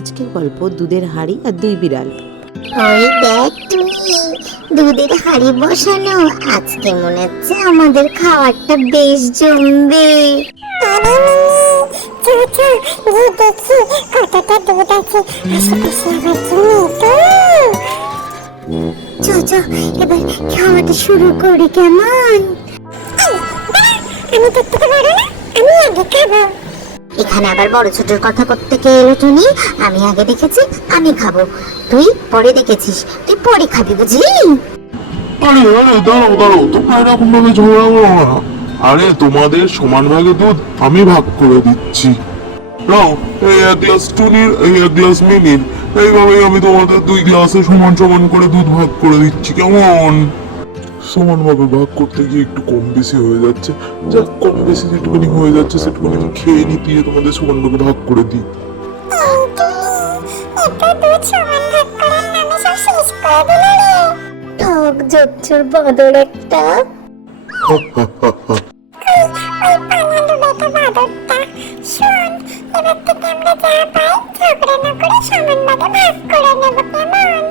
আজকের গল্প দুধের হাঁড়ি আর দুই বিড়াল। ওই দেখ টুনি, দুধের হাঁড়ি বসানো। আজকে মনে হচ্ছে আমাদের খাবারটা বেশ জমবে। দেখি কতটা দুধ আছে, আশেপাশে আবার কেউ নেই তো। এবার খাওয়াটা শুরু করি কেমন? আমি তো থেকে বড় না, আমি আগে খাবো। এখানে আবার বড় ছোটর কথা করতে কে এলো টুনি? আমি আগে দেখেছি, আমি খাবো। তুই পরে দেখেছিস, তুই পরে খাবি বুঝলি? আরে আরে দাঁড়াও দাঁড়াও, তোমরা এরকম ভাবে ঝগড়া করো না। আরে তোমাদের সমান ভাগে দুধ আমি ভাগ করে দিচ্ছি। নাও, এই এক গ্লাস টুনির, এই এক গ্লাস মিনির। এইভাবেই আমি তোমাদের দুই গ্লাসে সমান সমান করে দুধ ভাগ করে দিচ্ছি, কেমন? সমান ভাবে ভাগ করতে গিয়ে একটু কম বেশি হয়ে যাচ্ছে। যাক, কম বেশি যেটুকুনি হয়ে যাচ্ছে সেটুকুনি আমি খেয়ে নি, দিয়ে তোমাদের সমান ভাবে ভাগ করে দিই। ঠক জচ্চুর বদর একটা। হা হা হা হা। শোন, এবার থেকে আমরা যা পাই ঝগড়া না করে সমান ভাগে ভাগ করে নেব, কেমন?